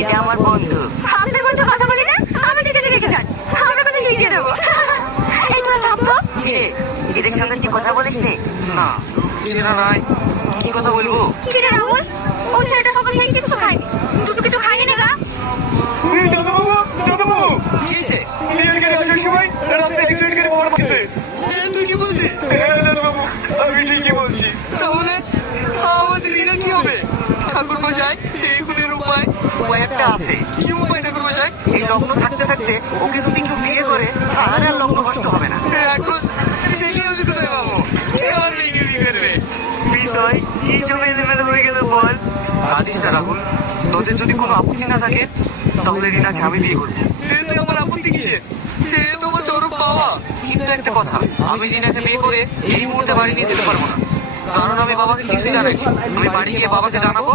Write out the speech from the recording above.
এটা আমার বন্ধু। আপনার বন্ধু কথা বলি না, আমাদের কাছে রেখে যান, আমরা কথা শিখিয়ে দেবো। এই তোরা থাম তো। কে এদের সঙ্গে তুই কথা বলিস নে? না, চেনা নাই, কি কথা বলবো? কি রে রাহুল, ও ছেলেটা সকাল থেকে কিছু খায়নি, দুটো কিছু খায়নি না গা? দাদাবাবু কি হয়েছে? ক্লিয়ার করে আসার সময় রাস্তায় অ্যাক্সিডেন্ট করে পড়ে গেছে। তুই কি বলছিস? হ্যাঁ দাদাবাবু, আমি ঠিকই বলছি। তাহলে আমাদের রিনার কি হবে? ঠাকুর মশাই, এগুলোর উপায় একটা আছে। কি উপায় ঠাকুর মশাই? এই লগ্ন থাকতে থাকতে ওকে যদি কেউ বিয়ে করে তাহলে আর লগ্ন কষ্ট হবে না। এখন ছেলে আমি কোথায় পাবো? কে আমার মেয়েকে বিয়ে করবে? বিষয় কি জমে মেলে হয়ে গেল বল। কাঁদিস না রাহুল, তোদের যদি কোনো আপত্তি না থাকে তাহলে রিনাকে আমি বিয়ে করবো। আমার আপত্তি কিসে? তোমার চরম পাওয়া। কিন্তু একটা কথা, আমি রিনাকে বিয়ে করে এই মুহূর্তে বাড়ি নিয়ে যেতে পারবো না, কারণ আমি বাবাকে কিছুই জানাই। আমি বাড়ি গিয়ে বাবাকে জানাবো